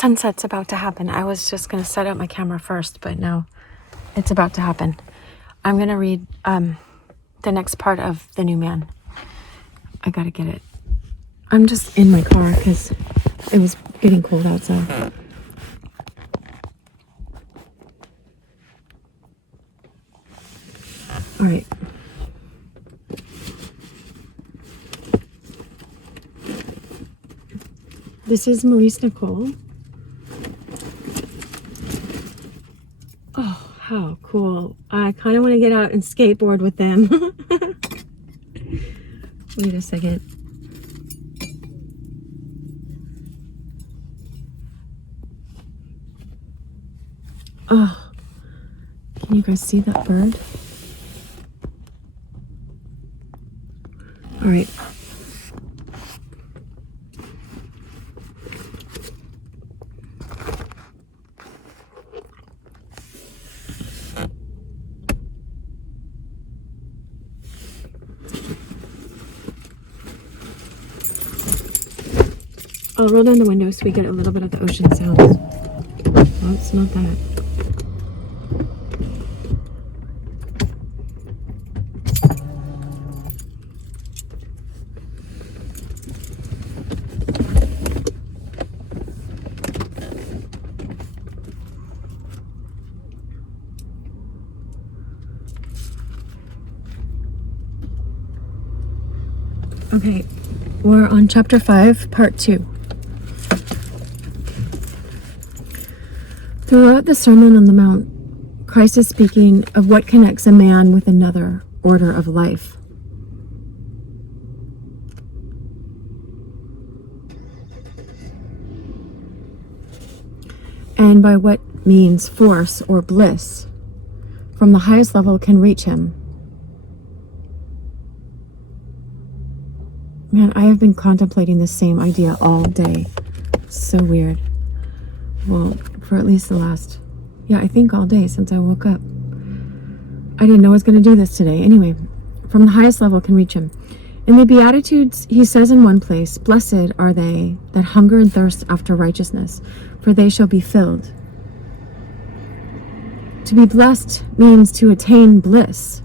sunset's about to happen. I was just going to set up my camera first, but no, it's about to happen. I'm going to read the next part of The New Man. I got to get it. I'm just in my car because it was getting cold outside. All right. This is Maurice Nicoll. Oh, how cool. I kind of want to get out and skateboard with them. Wait a second. Oh, can you guys see that bird? All right. I'll roll down the window so we get a little bit of the ocean sounds. Oh, it's not that. Okay, we're on chapter 5, part 2. Throughout the Sermon on the Mount, Christ is speaking of what connects a man with another order of life. And by what means force or bliss from the highest level can reach him. Man, I have been contemplating this same idea all day. So weird. Well, for at least the last, I think all day since I woke up. I didn't know I was going to do this today. Anyway, from the highest level can reach him. In the Beatitudes, he says in one place, "Blessed are they that hunger and thirst after righteousness, for they shall be filled." To be blessed means to attain bliss.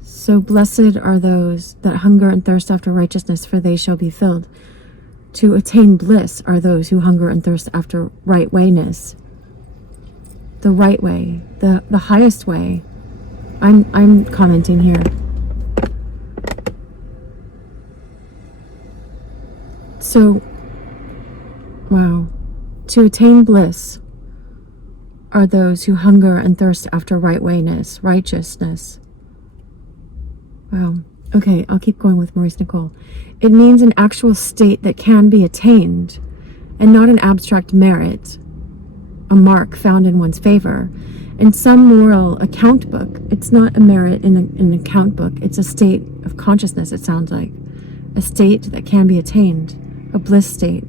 So blessed are those that hunger and thirst after righteousness, for they shall be filled. To attain bliss are those who hunger and thirst after right wayness. The right way, the highest way. I'm commenting here. So, wow. To attain bliss are those who hunger and thirst after right wayness, righteousness. Wow. Okay, I'll keep going with Maurice Nicoll. It means an actual state that can be attained, and not an abstract merit, a mark found in one's favor. In some moral account book, it's not a merit in an account book. It's a state of consciousness, it sounds like. A state that can be attained, a bliss state.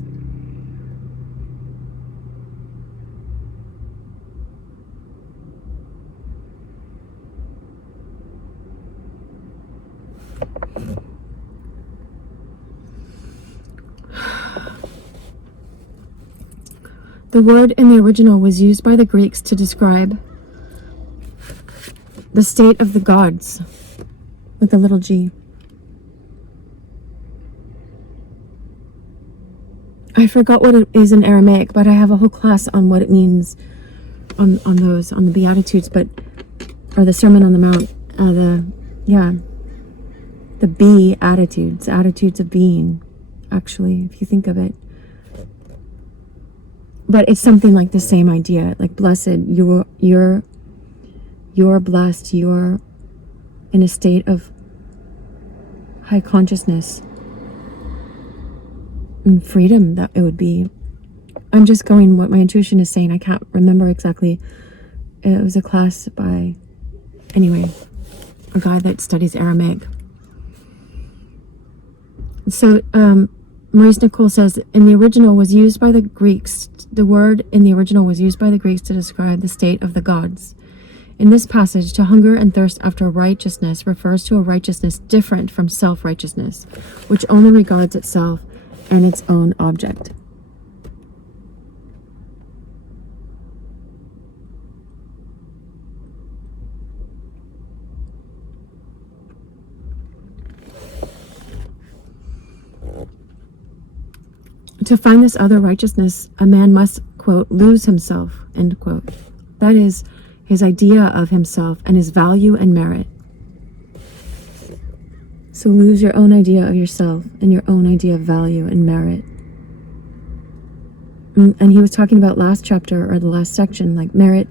The word in the original was used by the Greeks to describe the state of the gods, with a little g. I forgot what it is in Aramaic, but I have a whole class on what it means on the Beatitudes, or the Sermon on the Mount, the attitudes of being, actually, if you think of it. But it's something like the same idea, like blessed, you're blessed, you're in a state of high consciousness and freedom, that it would be. I'm just going what my intuition is saying. I can't remember exactly. It was a class by, anyway, a guy that studies Aramaic. So, Maurice Nicoll says, in the original was used by the Greeks. The word in the original was used by the Greeks to describe the state of the gods. In this passage, to hunger and thirst after righteousness refers to a righteousness different from self-righteousness, which only regards itself and its own object. To find this other righteousness, a man must, quote, lose himself, end quote. That is his idea of himself and his value and merit. So lose your own idea of yourself and your own idea of value and merit. And he was talking about last chapter, or the last section, like merit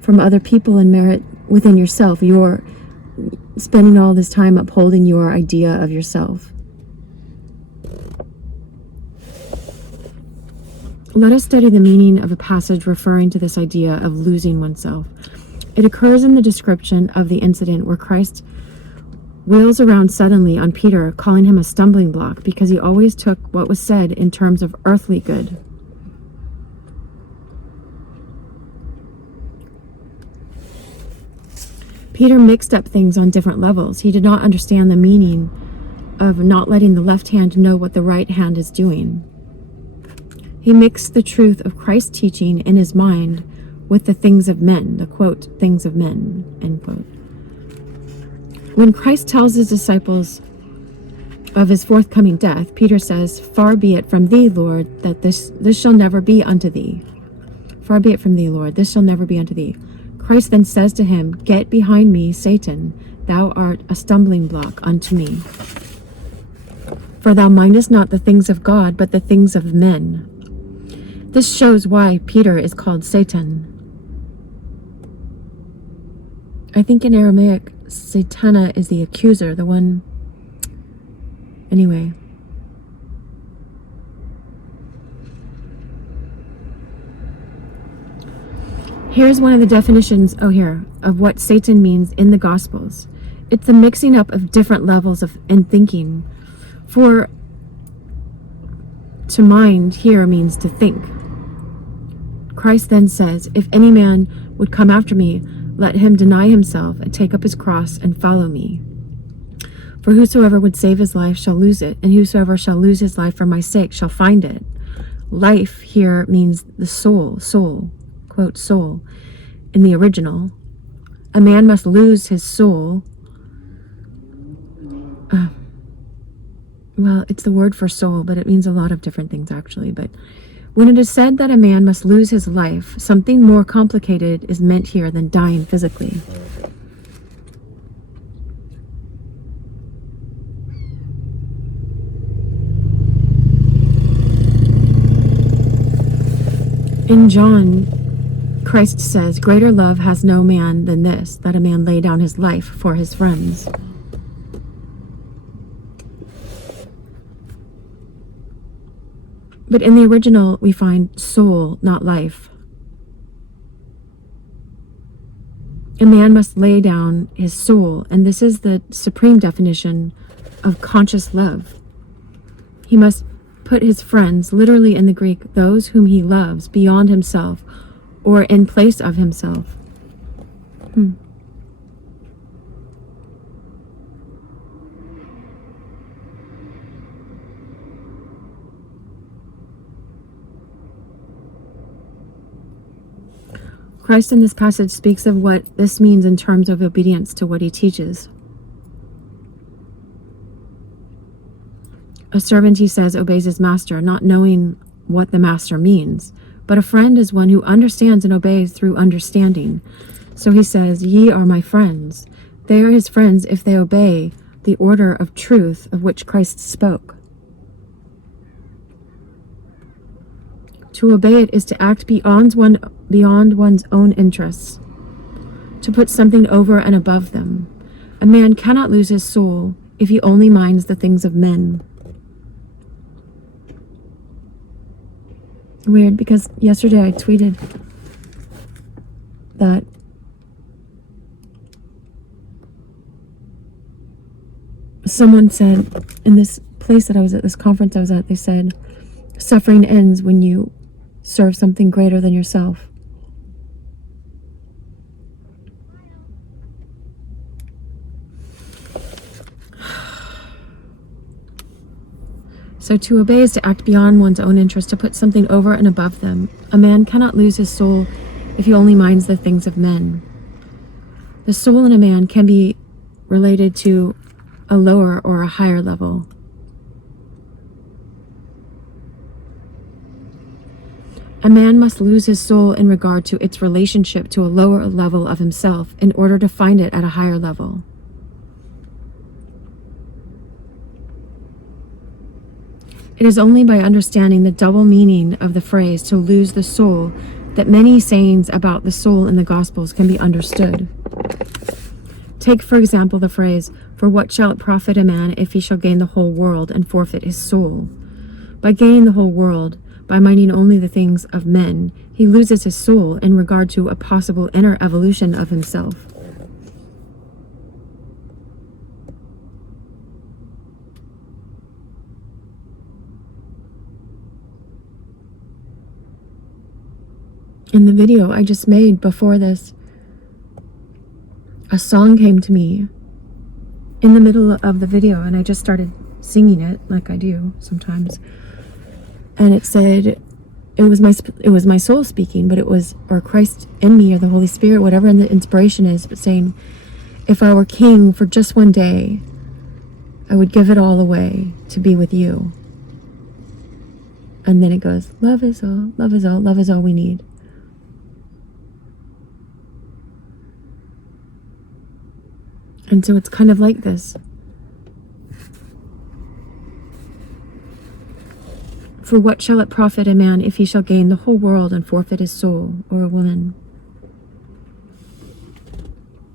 from other people and merit within yourself. You're spending all this time upholding your idea of yourself. Let us study the meaning of a passage referring to this idea of losing oneself. It occurs in the description of the incident where Christ wheels around suddenly on Peter, calling him a stumbling block because he always took what was said in terms of earthly good. Peter mixed up things on different levels. He did not understand the meaning of not letting the left hand know what the right hand is doing. He mixed the truth of Christ's teaching in his mind with the things of men, the quote, things of men, end quote. When Christ tells his disciples of his forthcoming death, Peter says, "Far be it from thee, Lord, that this shall never be unto thee. Far be it from thee, Lord, this shall never be unto thee." Christ then says to him, "Get behind me, Satan, thou art a stumbling block unto me. For thou mindest not the things of God, but the things of men." This shows why Peter is called Satan. I think in Aramaic, Satana is the accuser, the one... Anyway. Here's one of the definitions, of what Satan means in the Gospels. It's the mixing up of different levels in thinking. For to mind here means to think. Christ then says, "If any man would come after me, let him deny himself and take up his cross and follow me. For whosoever would save his life shall lose it, and whosoever shall lose his life for my sake shall find it." Life here means the soul, quote, soul, in the original. A man must lose his soul. Well, it's the word for soul, but it means a lot of different things actually. But when it is said that a man must lose his life, something more complicated is meant here than dying physically. In John, Christ says, "Greater love has no man than this, that a man lay down his life for his friends." But in the original, we find soul, not life. A man must lay down his soul, and this is the supreme definition of conscious love. He must put his friends, literally in the Greek, those whom he loves, beyond himself, or in place of himself. Christ in this passage speaks of what this means in terms of obedience to what he teaches. A servant, he says, obeys his master, not knowing what the master means. But a friend is one who understands and obeys through understanding. So he says, "Ye are my friends." They are his friends if they obey the order of truth of which Christ spoke. To obey it is to act beyond one's own interests, to put something over and above them. A man cannot lose his soul if he only minds the things of men. Weird, because yesterday I tweeted that someone said in this place that I was at, this conference I was at, they said, suffering ends when you serve something greater than yourself. So to obey is to act beyond one's own interest, to put something over and above them. A man cannot lose his soul if he only minds the things of men. The soul in a man can be related to a lower or a higher level. A man must lose his soul in regard to its relationship to a lower level of himself in order to find it at a higher level. It is only by understanding the double meaning of the phrase "to lose the soul" that many sayings about the soul in the Gospels can be understood. Take, for example, the phrase, "For what shall it profit a man if he shall gain the whole world and forfeit his soul?" By gaining the whole world, by minding only the things of men, he loses his soul in regard to a possible inner evolution of himself. In the video I just made before this, a song came to me in the middle of the video, and I just started singing it like I do sometimes. And it said, it was my soul speaking, but it was, or Christ in me, or the Holy Spirit, whatever the inspiration is, but saying, if I were king for just one day, I would give it all away to be with you. And then it goes, love is all, love is all, love is all we need. And so it's kind of like this. For what shall it profit a man if he shall gain the whole world and forfeit his soul, or a woman?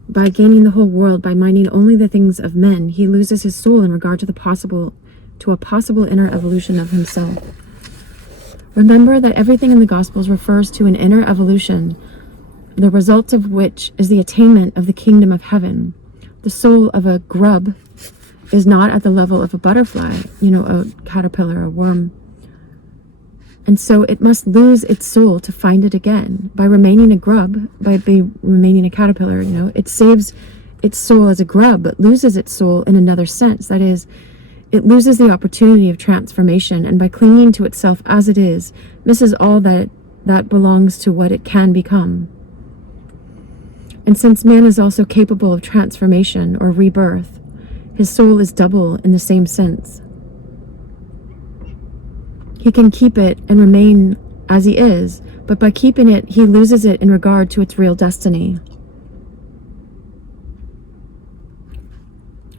By gaining the whole world, by minding only the things of men, he loses his soul in regard to a possible inner evolution of himself. Remember that everything in the Gospels refers to an inner evolution, the result of which is the attainment of the kingdom of heaven. The soul of a grub is not at the level of a butterfly, a caterpillar, a worm. And so it must lose its soul to find it again. By remaining a grub, remaining a caterpillar, it saves its soul as a grub, but loses its soul in another sense. That is, it loses the opportunity of transformation, and by clinging to itself as it is, misses all that belongs to what it can become. And since man is also capable of transformation or rebirth, his soul is double in the same sense. He can keep it and remain as he is, but by keeping it, he loses it in regard to its real destiny.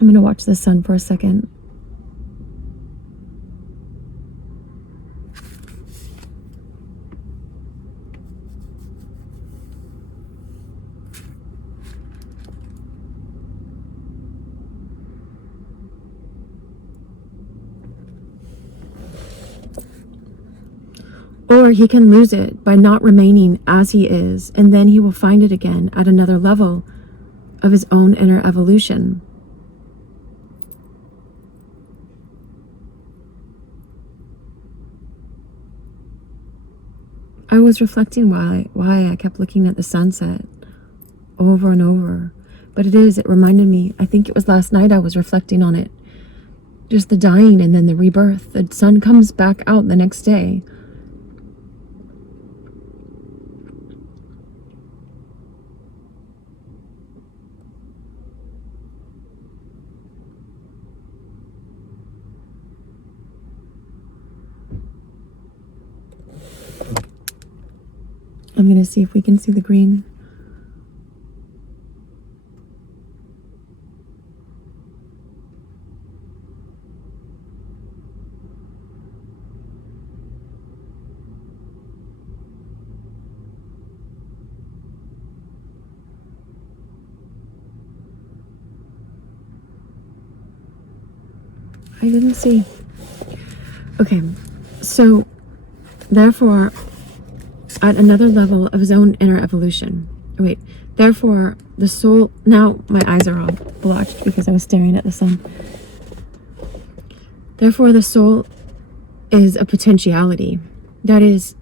I'm going to watch the sun for a second. Or he can lose it by not remaining as he is, and then he will find it again at another level of his own inner evolution. I was reflecting why I kept looking at the sunset over and over. But it reminded me, I think it was last night I was reflecting on it. Just the dying and then the rebirth. The sun comes back out the next day. I'm going to see if we can see the green. I didn't see. Okay, so therefore, at another level of his own inner evolution. Therefore, the soul, now my eyes are all blocked because I was staring at the sun. Therefore, the soul is a potentiality. That is,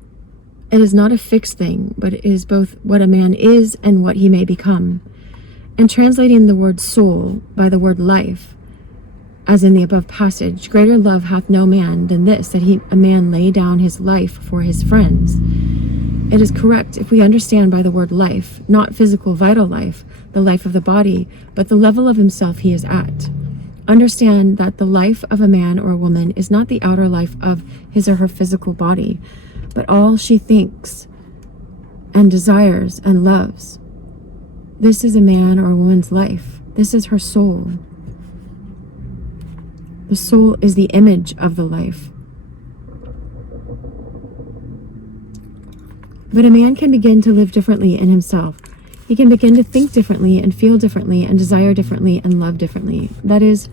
it is not a fixed thing, but it is both what a man is and what he may become. And translating the word soul by the word life, as in the above passage, greater love hath no man than this, that a man lay down his life for his friends. It is correct if we understand by the word life, not physical vital life, the life of the body, but the level of himself he is at. Understand that the life of a man or a woman is not the outer life of his or her physical body, but all she thinks and desires and loves. This is a man or a woman's life. This is her soul. The soul is the image of the life. But a man can begin to live differently in himself. He can begin to think differently and feel differently and desire differently and love differently. That is,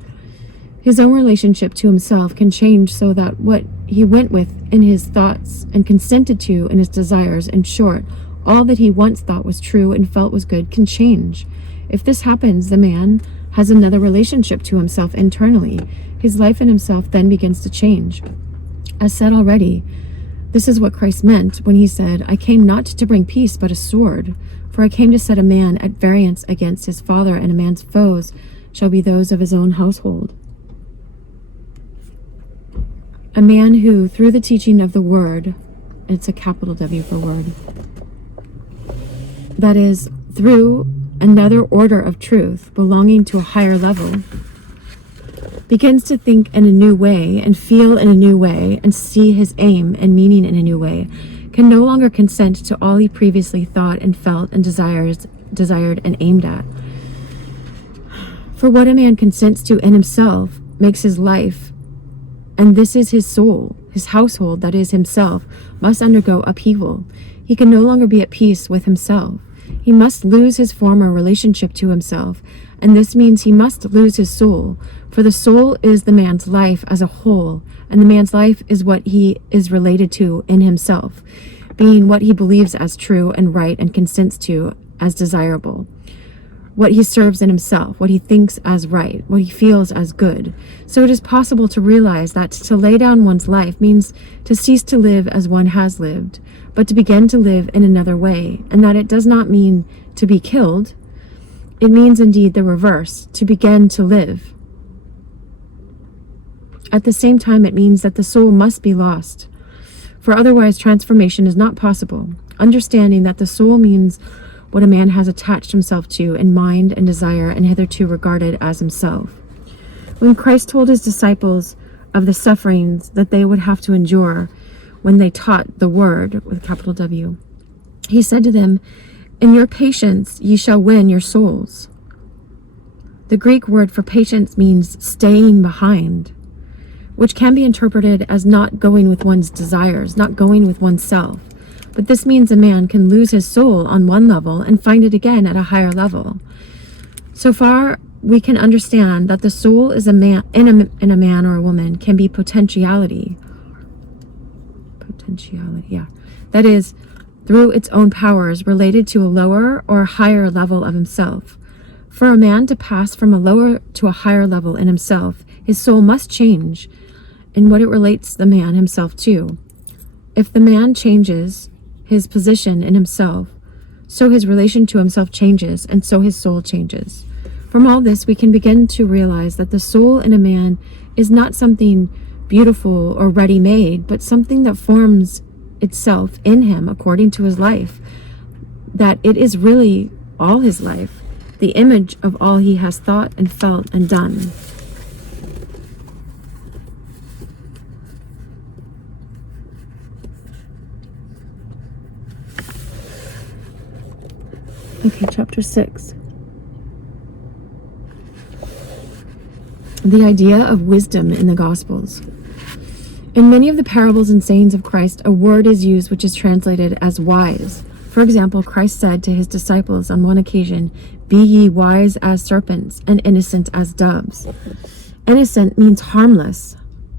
his own relationship to himself can change so that what he went with in his thoughts and consented to in his desires, in short, all that he once thought was true and felt was good, can change. If this happens, the man has another relationship to himself internally. His life in himself then begins to change. As said already, this is what Christ meant when he said, I came not to bring peace, but a sword. For I came to set a man at variance against his father, and a man's foes shall be those of his own household. A man who, through the teaching of the word, it's a capital W for word, that is, through another order of truth belonging to a higher level, begins to think in a new way and feel in a new way and see his aim and meaning in a new way, can no longer consent to all he previously thought and felt and desired and aimed at. For what a man consents to in himself makes his life, and this is his soul, his household, that is himself, must undergo upheaval. He can no longer be at peace with himself. He must lose his former relationship to himself, and this means he must lose his soul, for the soul is the man's life as a whole, and the man's life is what he is related to in himself, being what he believes as true and right and consents to as desirable, what he serves in himself, what he thinks as right, what he feels as good. So it is possible to realize that to lay down one's life means to cease to live as one has lived, but to begin to live in another way, and that it does not mean to be killed. It means indeed the reverse, to begin to live. At the same time, it means that the soul must be lost, for otherwise transformation is not possible. Understanding that the soul means what a man has attached himself to in mind and desire and hitherto regarded as himself. When Christ told his disciples of the sufferings that they would have to endure when they taught the word, with capital W, he said to them, in your patience ye shall win your souls. The Greek word for patience means staying behind, which can be interpreted as not going with one's desires, not going with oneself. But this means a man can lose his soul on one level and find it again at a higher level. So far, we can understand that the soul is a man in a man or a woman can be potentiality. Yeah. That is, through its own powers related to a lower or higher level of himself. For a man to pass from a lower to a higher level in himself, his soul must change in what it relates the man himself to. If the man changes his position in himself, so his relation to himself changes, and so his soul changes. From all this, we can begin to realize that the soul in a man is not something beautiful or ready-made, but something that forms itself in him according to his life, that it is really all his life, the image of all he has thought and felt and done. Okay, chapter 6. The idea of wisdom in the Gospels. In many of the parables and sayings of Christ, a word is used which is translated as wise. For example, Christ said to his disciples on one occasion, "Be ye wise as serpents and innocent as doves." Innocent means harmless,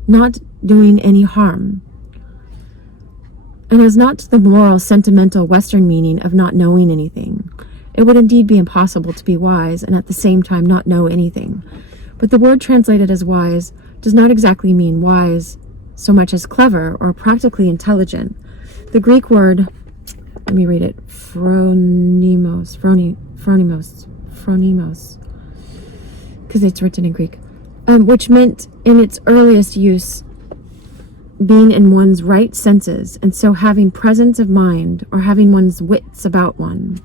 not doing any harm, and is not the moral, sentimental Western meaning of not knowing anything. It would indeed be impossible to be wise and at the same time not know anything. But the word translated as wise does not exactly mean wise so much as clever or practically intelligent. The Greek word, let me read it, phronimos, because it's written in Greek, which meant in its earliest use being in one's right senses, and so having presence of mind or having one's wits about one.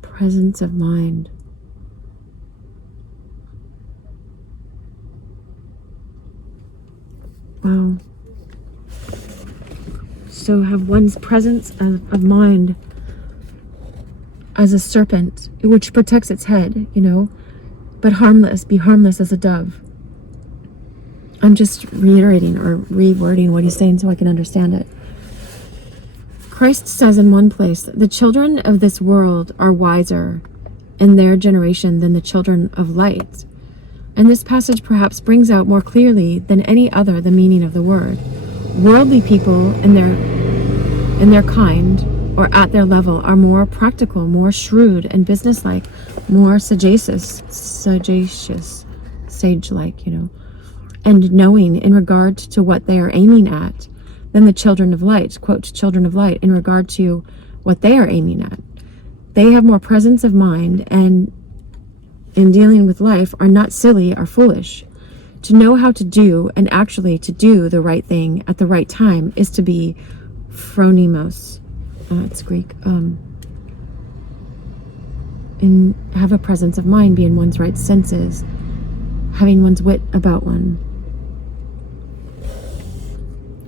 Presence of mind. Wow. also have one's presence of mind as a serpent, which protects its head, but be harmless as a dove. I'm just reiterating or rewording what he's saying so I can understand it. Christ says in one place, the children of this world are wiser in their generation than the children of light. And this passage perhaps brings out more clearly than any other the meaning of the word. Worldly people in their kind or at their level are more practical, more shrewd and businesslike, more sagacious, sage-like, and knowing in regard to what they are aiming at than the children of light, quote, children of light, in regard to what they are aiming at. They have more presence of mind and in dealing with life are not silly or foolish. To know how to do and actually to do the right thing at the right time is to be phronimos. It's Greek. And have a presence of mind, be in one's right senses, having one's wit about one.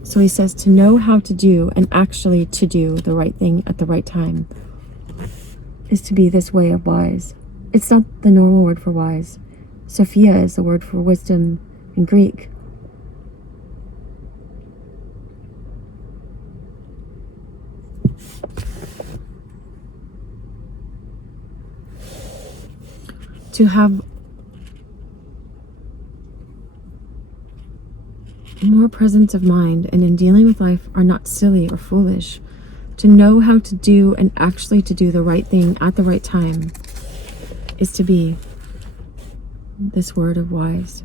So he says to know how to do and actually to do the right thing at the right time is to be this way of wise. It's not the normal word for wise. Sophia is the word for wisdom in Greek. To have more presence of mind and in dealing with life are not silly or foolish. To know how to do and actually to do the right thing at the right time is to be this word of wise.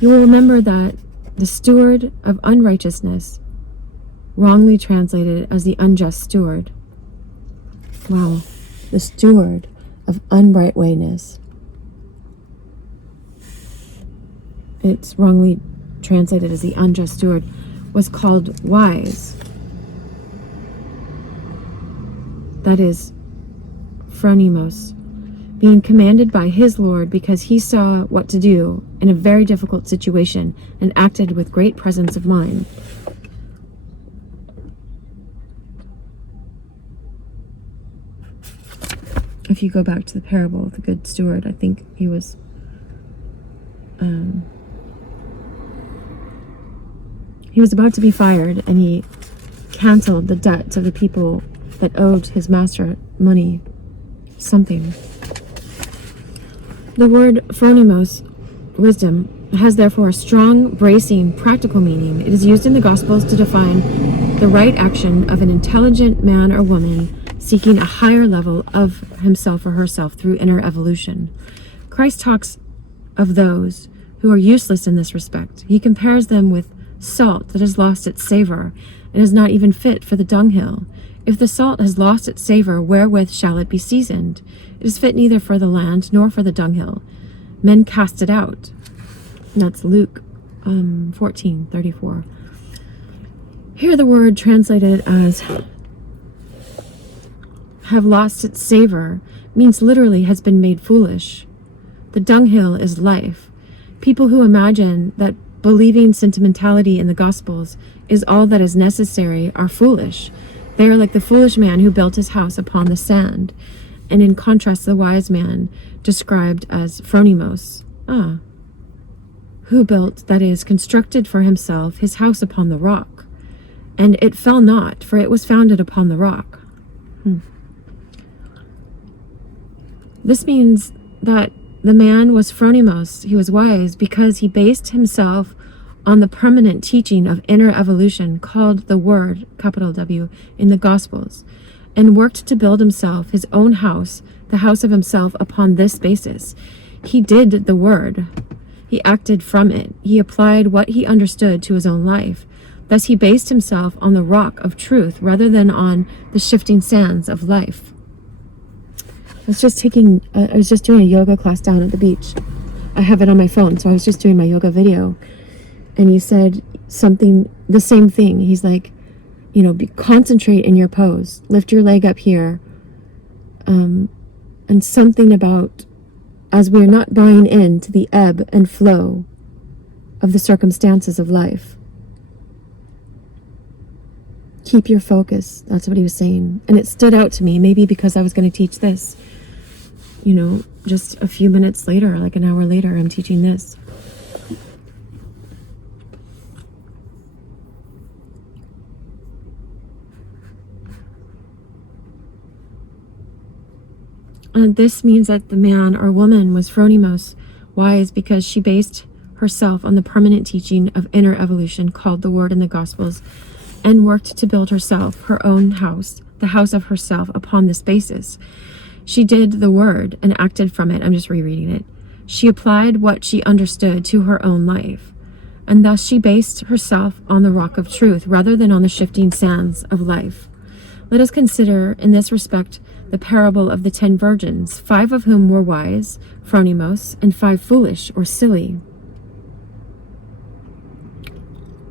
You will remember that the steward of unrighteousness, wrongly translated as the unjust steward. Wow, the steward of unrightwayness. It's wrongly translated as the unjust steward, was called wise. That is, phronimos, being commanded by his Lord because he saw what to do in a very difficult situation and acted with great presence of mind. If you go back to the parable of the good steward, I think he was about to be fired, and he canceled the debts of the people that owed his master money, something. The word phronimos, wisdom, has therefore a strong, bracing, practical meaning. It is used in the Gospels to define the right action of an intelligent man or woman seeking a higher level of himself or herself through inner evolution. Christ talks of those who are useless in this respect. He compares them with salt that has lost its savor and is not even fit for the dunghill. If the salt has lost its savor, wherewith shall it be seasoned? It is fit neither for the land nor for the dunghill. Men cast it out. And that's Luke 14:34. Here the word translated as have lost its savor means literally has been made foolish. The dunghill is life. People who imagine that believing sentimentality in the Gospels is all that is necessary are foolish. They are like the foolish man who built his house upon the sand, and in contrast the wise man described as phronimos, who built, that is, constructed for himself his house upon the rock, and it fell not, for it was founded upon the rock. This means that the man was phronimos, he was wise, because he based himself on the permanent teaching of inner evolution called the Word, capital W, in the Gospels, and worked to build himself his own house, the house of himself, upon this basis. He did the Word. He acted from it. He applied what he understood to his own life. Thus he based himself on the rock of truth rather than on the shifting sands of life. I was just doing a yoga class down at the beach. I have it on my phone, so I was just doing my yoga video. And he said something, the same thing. He's like, concentrate in your pose. Lift your leg up here. And something about, as we are not buying into the ebb and flow of the circumstances of life. Keep your focus. That's what he was saying. And it stood out to me, maybe because I was going to teach this. Just a few minutes later, like an hour later, I'm teaching this. And this means that the man or woman was phronimos, wise, because she based herself on the permanent teaching of inner evolution called the Word in the Gospels, and worked to build herself, her own house, the house of herself, upon this basis. She did the Word and acted from it. I'm just rereading it. She applied what she understood to her own life, and thus she based herself on the rock of truth rather than on the shifting sands of life. Let us consider, in this respect, the parable of the 10 virgins, 5 of whom were wise, phronimos, and 5 foolish or silly.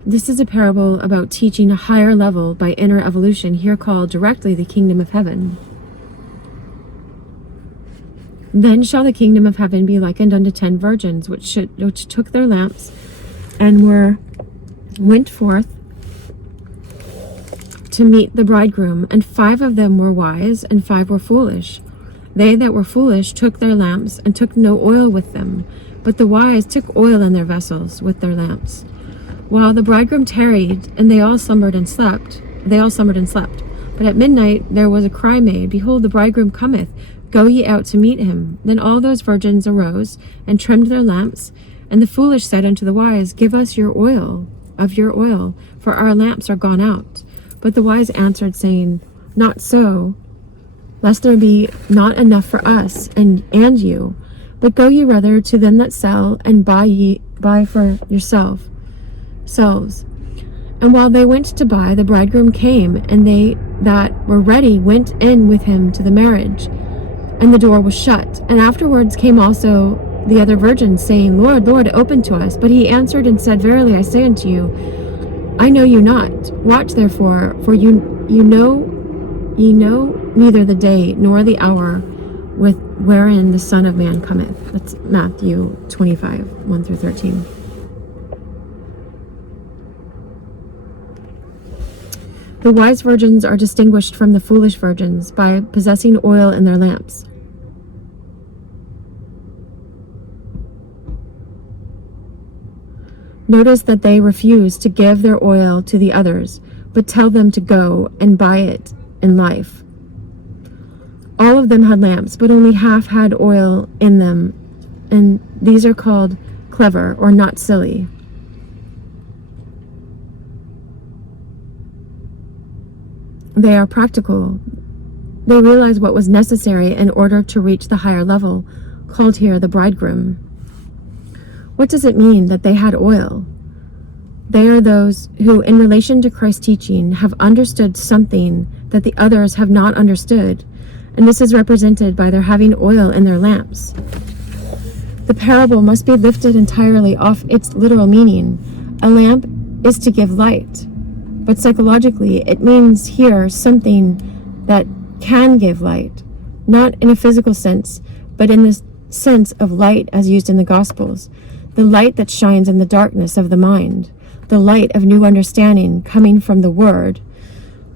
This is a parable about teaching a higher level by inner evolution, here called directly the kingdom of heaven. Then shall the kingdom of heaven be likened unto 10 virgins, which took their lamps and went forth to meet the bridegroom, and 5 of them were wise, and 5 were foolish. They that were foolish took their lamps, and took no oil with them, but the wise took oil in their vessels with their lamps. While the bridegroom tarried, and they all slumbered and slept. But at midnight there was a cry made, Behold, the bridegroom cometh, go ye out to meet him. Then all those virgins arose, and trimmed their lamps. And the foolish said unto the wise, Give us your oil, for our lamps are gone out. But the wise answered, saying, Not so, lest there be not enough for us and you. But go ye rather to them that sell, and buy for yourselves. And while they went to buy, the bridegroom came, and they that were ready went in with him to the marriage, and the door was shut. And afterwards came also the other virgins, saying, Lord, Lord, open to us. But he answered and said, Verily I say unto you, I know you not. Watch therefore, for ye know neither the day nor the hour wherein the Son of Man cometh. That's Matthew 25, 1 through 13. The wise virgins are distinguished from the foolish virgins by possessing oil in their lamps. Notice that they refuse to give their oil to the others, but tell them to go and buy it in life. All of them had lamps, but only half had oil in them, and these are called clever or not silly. They are practical. They realize what was necessary in order to reach the higher level, called here the bridegroom. What does it mean that they had oil? They are those who, in relation to Christ's teaching, have understood something that the others have not understood, and this is represented by their having oil in their lamps. The parable must be lifted entirely off its literal meaning. A lamp is to give light, but psychologically it means here something that can give light, not in a physical sense, but in the sense of light as used in the Gospels. The light that shines in the darkness of the mind, the light of new understanding coming from the Word,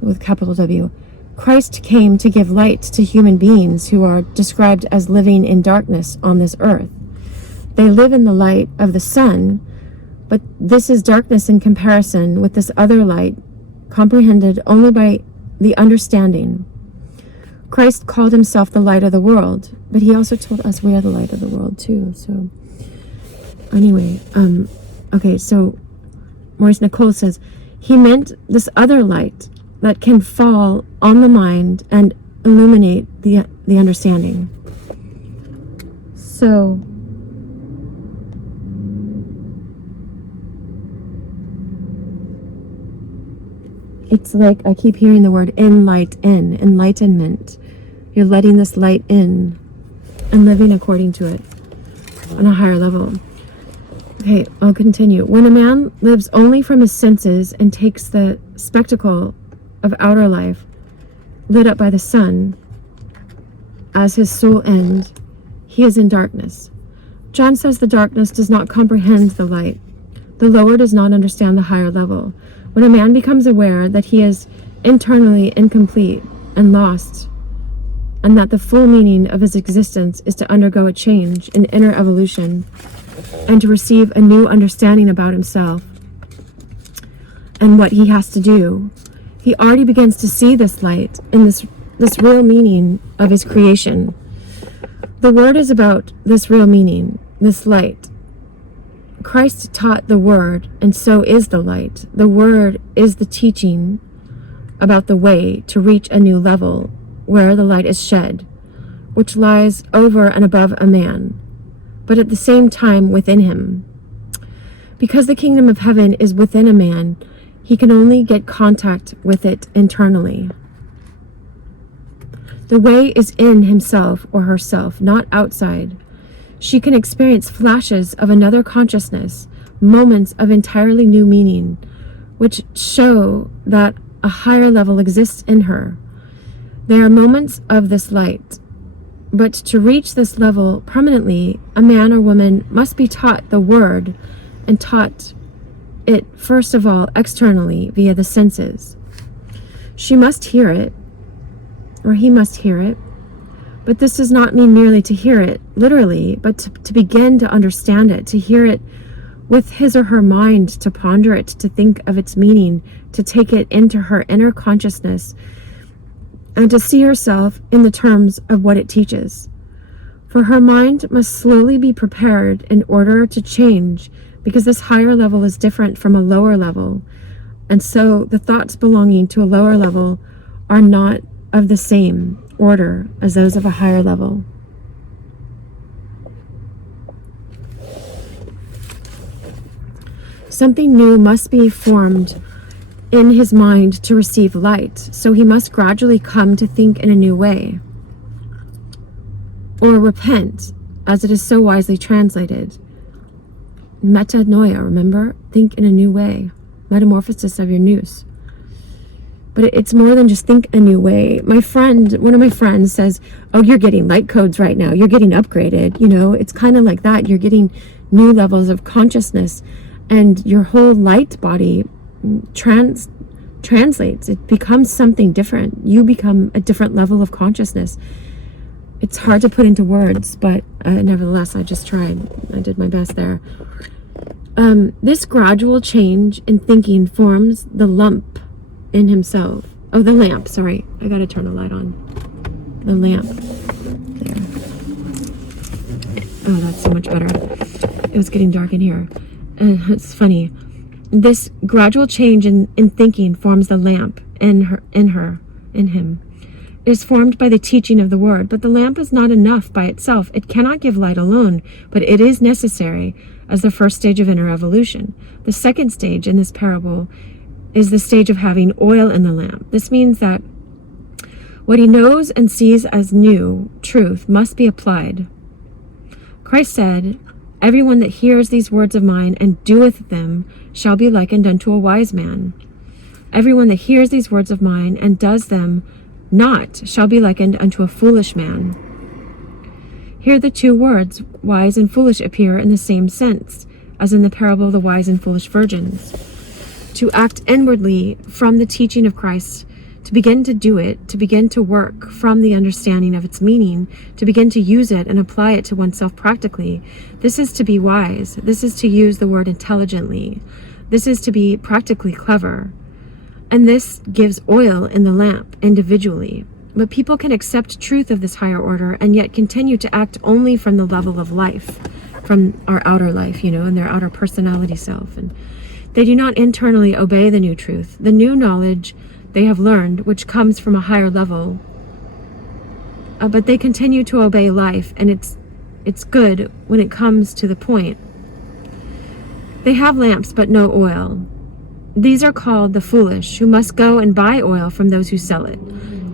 with capital W. Christ came to give light to human beings who are described as living in darkness on this earth. They live in the light of the sun, but this is darkness in comparison with this other light, comprehended only by the understanding. Christ called himself the light of the world, but he also told us we are the light of the world too. So anyway, so Maurice Nicoll says he meant this other light that can fall on the mind and illuminate the understanding. So it's like I keep hearing the word enlightenment. You're letting this light in and living according to it on a higher level. Okay, I'll continue. When a man lives only from his senses and takes the spectacle of outer life, lit up by the sun, as his sole end, he is in darkness. John says the darkness does not comprehend the light. The lower does not understand the higher level. When a man becomes aware that he is internally incomplete and lost, and that the full meaning of his existence is to undergo a change, an inner evolution, and to receive a new understanding about himself and what he has to do. He already begins to see this light in this real meaning of his creation. The word is about this real meaning, this light. Christ taught the word, and so is the light. The word is the teaching about the way to reach a new level where the light is shed, which lies over and above a man, but at the same time within him. Because the kingdom of heaven is within a man, he can only get contact with it internally. The way is in himself or herself, not outside. She can experience flashes of another consciousness, moments of entirely new meaning, which show that a higher level exists in her. There are moments of this light, but to reach this level permanently, a man or woman must be taught the word, and taught it first of all externally via the senses. She must hear it, or he must hear it, but this does not mean merely to hear it literally, but to begin to understand it, to hear it with his or her mind, to ponder it, to think of its meaning, to take it into her inner consciousness, and to see herself in the terms of what it teaches. For her mind must slowly be prepared in order to change, because this higher level is different from a lower level, and so the thoughts belonging to a lower level are not of the same order as those of a higher level. Something new must be formed in his mind to receive light, so he must gradually come to think in a new way, or repent, as it is so wisely translated. Metanoia, remember? Think in a new way. Metamorphosis of your nous. But it's more than just think a new way. One of my friends says, oh, you're getting light codes right now. You're getting upgraded. You know, it's kind of like that. You're getting new levels of consciousness, and your whole light body translates. It becomes something different. You become a different level of consciousness. It's hard to put into words, but nevertheless, I just tried. I did my best there. This gradual change in thinking forms the lump in himself. Oh, the lamp, sorry. I gotta turn the light on. The lamp. There. Oh, that's so much better. It was getting dark in here. It's funny. This gradual change in thinking forms the lamp in him. It is formed by the teaching of the word, but the lamp is not enough by itself. It cannot give light alone, but it is necessary as the first stage of inner evolution. The second stage in this parable is the stage of having oil in the lamp. This means that what he knows and sees as new truth must be applied. Christ said, everyone that hears these words of mine and doeth them shall be likened unto a wise man. Everyone that hears these words of mine and does them not shall be likened unto a foolish man. Here the two words, wise and foolish, appear in the same sense as in the parable of the wise and foolish virgins. To act inwardly from the teaching of Christ, to begin to do it, to begin to work from the understanding of its meaning, to begin to use it and apply it to oneself practically. This is to be wise. This is to use the word intelligently. This is to be practically clever. And this gives oil in the lamp individually. But people can accept truth of this higher order and yet continue to act only from the level of life, from our outer life, and their outer personality self. And they do not internally obey the new truth, the new knowledge they have learned, which comes from a higher level. But they continue to obey life, and it's good when it comes to the point. They have lamps but no oil. These are called the foolish, who must go and buy oil from those who sell it.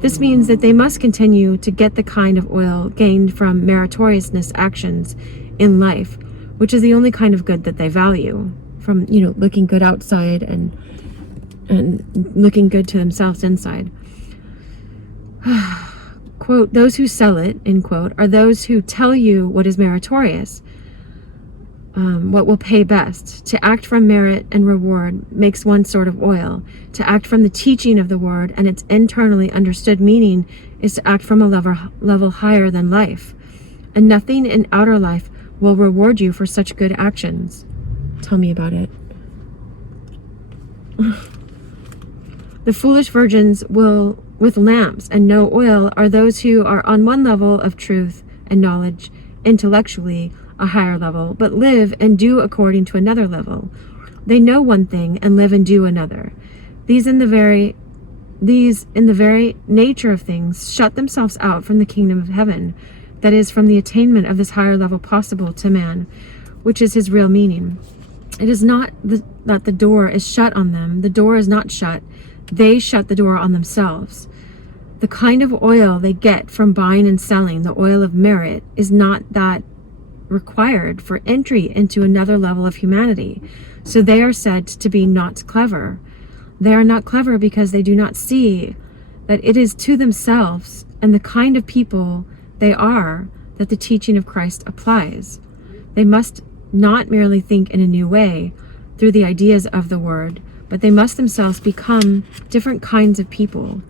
This means that they must continue to get the kind of oil gained from meritoriousness actions in life, which is the only kind of good that they value, from looking good outside and looking good to themselves inside. Quote, those who sell it, end quote, are those who tell you what is meritorious. what will pay best. To act from merit and reward makes one sort of oil. To act from the teaching of the word and its internally understood meaning is to act from a level higher than life. And nothing in outer life will reward you for such good actions. Tell me about it. The foolish virgins with lamps and no oil are those who are on one level of truth and knowledge, intellectually a higher level, but live and do according to another level. They know one thing and live and do another. These in the very nature of things shut themselves out from the kingdom of heaven, that is, from the attainment of this higher level possible to man, which is his real meaning. It is not that the door is shut on them. The door is not shut. They shut the door on themselves. The kind of oil they get from buying and selling, the oil of merit, is not that required for entry into another level of humanity. So they are said to be not clever. They are not clever because they do not see that it is to themselves and the kind of people they are that the teaching of Christ applies. They must not merely think in a new way through the ideas of the word, but they must themselves become different kinds of people.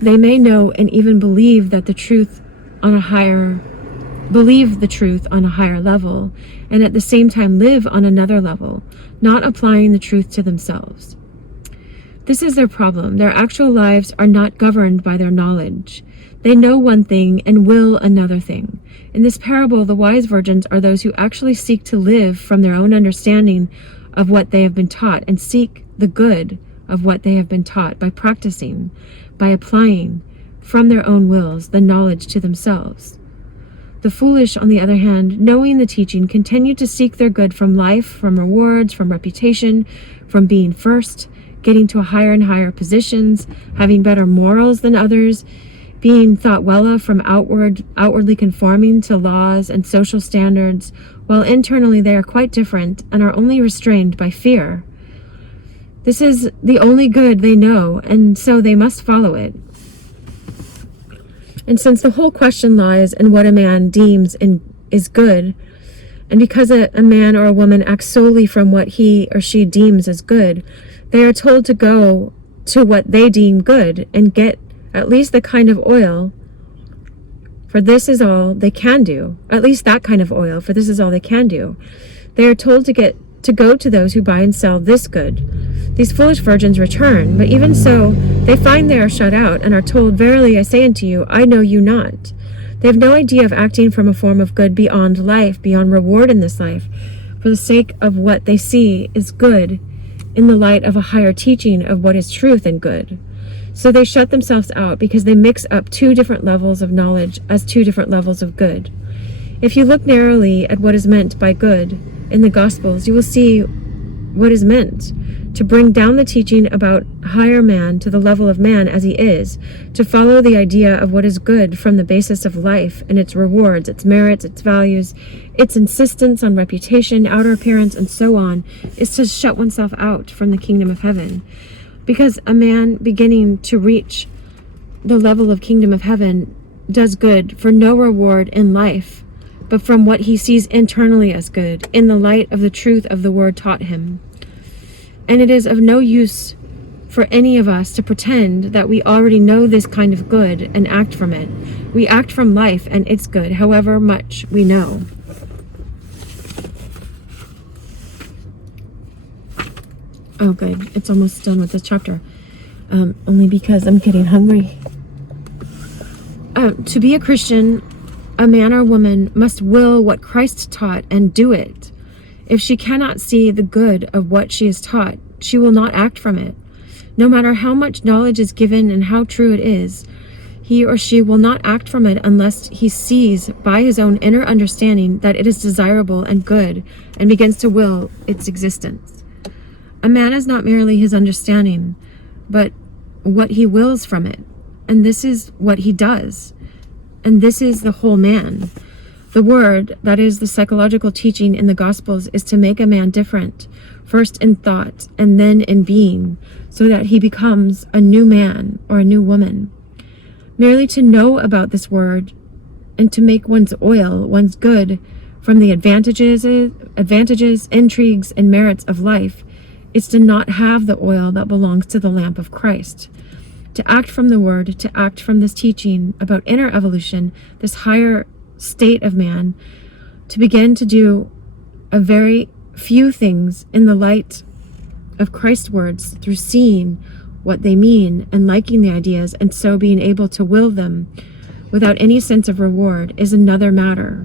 They may know and even believe the truth on a higher level, and at the same time live on another level, not applying the truth to themselves. This is their problem. Their actual lives are not governed by their knowledge. They know one thing and will another thing. In this parable, the wise virgins are those who actually seek to live from their own understanding of what they have been taught and seek the good of what they have been taught by practicing, by applying from their own wills the knowledge to themselves. The foolish, on the other hand, knowing the teaching, continue to seek their good from life, from rewards, from reputation, from being first, getting to higher and higher positions, having better morals than others, being thought well of from outwardly conforming to laws and social standards, while internally they are quite different and are only restrained by fear. This is the only good they know, and so they must follow it. And since the whole question lies in what a man deems is good, and because a man or a woman acts solely from what he or she deems as good, they are told to go to what they deem good and get at least the kind of oil, for this is all they can do. At least that kind of oil, for this is all they can do. They are told to go to those who buy and sell this good. These foolish virgins return, but even so, they find they are shut out and are told, "Verily I say unto you, I know you not." They have no idea of acting from a form of good beyond life, beyond reward in this life, for the sake of what they see is good in the light of a higher teaching of what is truth and good. So they shut themselves out because they mix up two different levels of knowledge as two different levels of good. If you look narrowly at what is meant by good in the Gospels, you will see what is meant: to bring down the teaching about higher man to the level of man as he is, to follow the idea of what is good from the basis of life and its rewards, its merits, its values, its insistence on reputation, outer appearance, and so on, is to shut oneself out from the kingdom of heaven. Because a man beginning to reach the level of kingdom of heaven does good for no reward in life, but from what he sees internally as good, in the light of the truth of the word taught him. And it is of no use for any of us to pretend that we already know this kind of good and act from it. We act from life and its good, however much we know. Oh, good. It's almost done with this chapter. Only because I'm getting hungry. To be a Christian, a man or woman must will what Christ taught and do it. If she cannot see the good of what she is taught, she will not act from it. No matter how much knowledge is given and how true it is, he or she will not act from it unless he sees by his own inner understanding that it is desirable and good and begins to will its existence. A man is not merely his understanding, but what he wills from it. And this is what he does. And this is the whole man. The word, that is the psychological teaching in the Gospels, is to make a man different, first in thought and then in being, so that he becomes a new man or a new woman. Merely to know about this word and to make one's oil, one's good, from the advantages advantages, intrigues, and merits of life is to not have the oil that belongs to the lamp of Christ. To act from the word, to act from this teaching about inner evolution, this higher state of man, to begin to do a very few things in the light of Christ's words through seeing what they mean and liking the ideas, and so being able to will them without any sense of reward is another matter.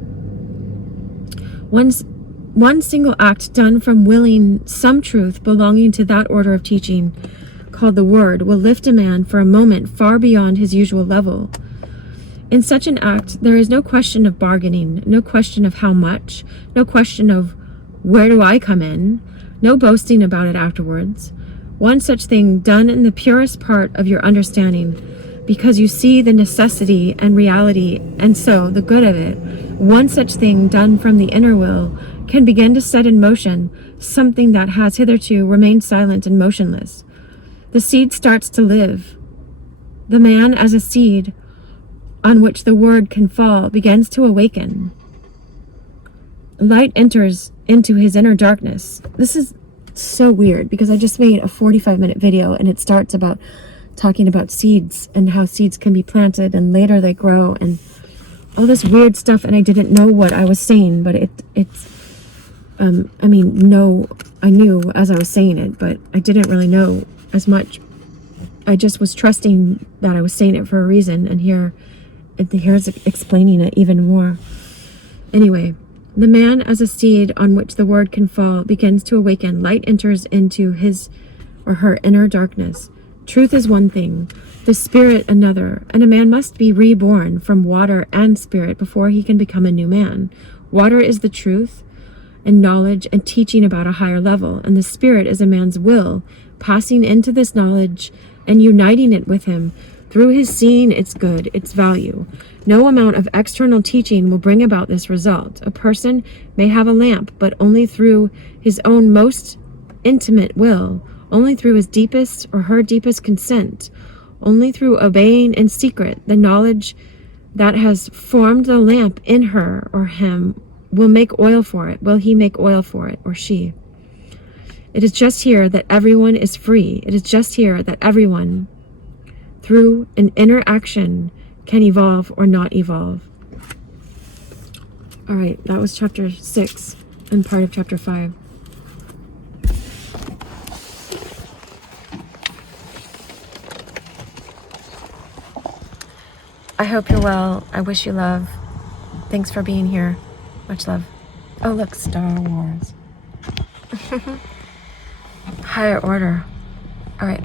One single act done from willing some truth belonging to that order of teaching called the Word will lift a man for a moment far beyond his usual level. In such an act, there is no question of bargaining, no question of how much, no question of where do I come in, no boasting about it afterwards. One such thing done in the purest part of your understanding, because you see the necessity and reality and so the good of it, one such thing done from the inner will can begin to set in motion something that has hitherto remained silent and motionless. The seed starts to live. The man as a seed on which the word can fall begins to awaken. Light enters into his inner darkness. This is so weird because I just made a 45-minute video and it starts about talking about seeds and how seeds can be planted and later they grow and all this weird stuff, and I didn't know what I was saying, but I knew as I was saying it, but I didn't really know as much. I just was trusting that I was saying it for a reason, and here's explaining it even more. Anyway, the man as a seed on which the word can fall begins to awaken. Light enters into his or her inner darkness. Truth is one thing, the spirit another, and a man must be reborn from water and spirit before he can become a new man. Water is the truth and knowledge and teaching about a higher level, and the spirit is a man's will, passing into this knowledge and uniting it with him through his seeing its good, its value. No amount of external teaching will bring about this result. A person may have a lamp, but only through his own most intimate will, only through his deepest or her deepest consent, only through obeying in secret the knowledge that has formed the lamp in her or him will make oil for it. Will he make oil for it, or she? It is just here that everyone is free. It is just here that everyone, through an inner action, can evolve or not evolve. All right, that was chapter 6 and part of chapter 5. I hope you're well. I wish you love. Thanks for being here. Much love. Oh, look, Star Wars. Higher order. All right.